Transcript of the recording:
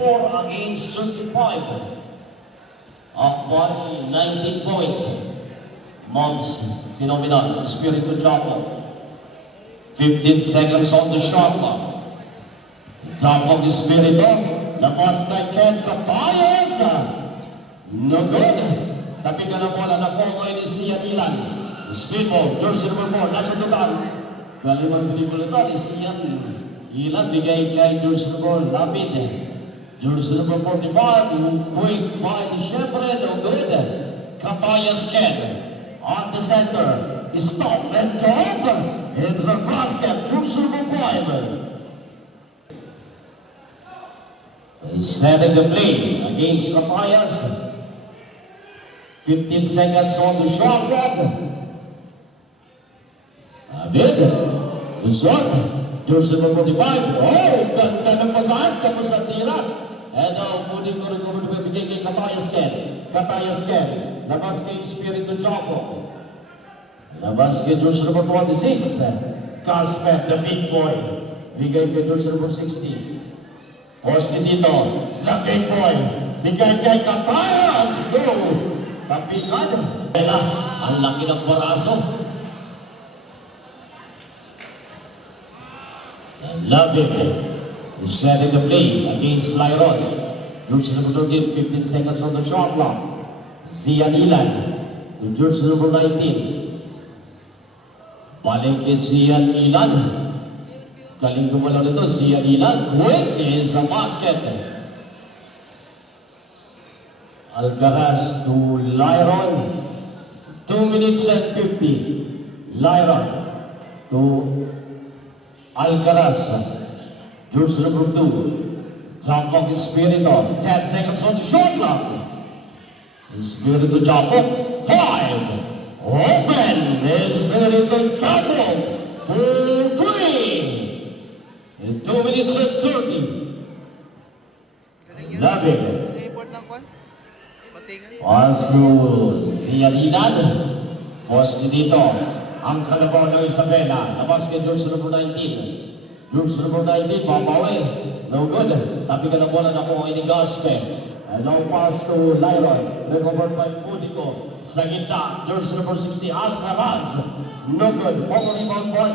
34 against 35. Up by 19 points. Mobs, Phenomenon, Espiritu Japo. 15 seconds on the shot clock. Top of Espiritu. Labas kay Ken Capayas. No good. Tapi ka na bola na po ngayon ni Sian Ilan. Speedball, jersey number 4, nasa total. Galimang binibula ito ni Sian Ilan. Bigay kay jersey number 4, Lapid. Jersey number 45, quick by the Shepard. No good. Capayas Ken on the center. Stop and top. It's a basket. Jersey number 5. Setting the play against Capayas. 15 seconds on the shot clock. Abid. Luzon. Jersey number 45. Oh, ganda ng pasahan. Kapos ang tira. And now, pwede ko rin bigay kay Capayas Ken. Capayas Ken. Labas kay Espiritu Japo. Labas kay Jersey number 26. Caspet, the big boy. Bigay kay Jersey number 60. Post ni dito, sa big boy, bigay kay Capayas. Go! Kapikan. Kaya, ang laki ng baraso. Love it. Setting the play against Lyron. Jersey number 13, 15 seconds on the shot clock. Sian Ilan to jersey number 19. Balik kay Sian Ilan. Galing gumalaw nito, Sian Ilan. Quick is a basket. Alcaraz to Lyron. 2 minutes and 50. Lyron to Alcaraz. Jersey number 2. Top of Espiritu. 10 seconds on the shot clock. Espiritu Japo. 5. Open. Espiritu Japo. 4-3. 2 minutes and 30. Love it. Pass to Sian Ilan. Post dito. Ang kalabaw ng Isabela. Labas kay jersey number 19. Jersey number 19, babawi. No good. Tapi ka na bola na kung ini Gaspe. And now pass to Lyron. Recovered by Pudico. Sa gitna, jersey number 60, Alcaraz. No good. Former rebound by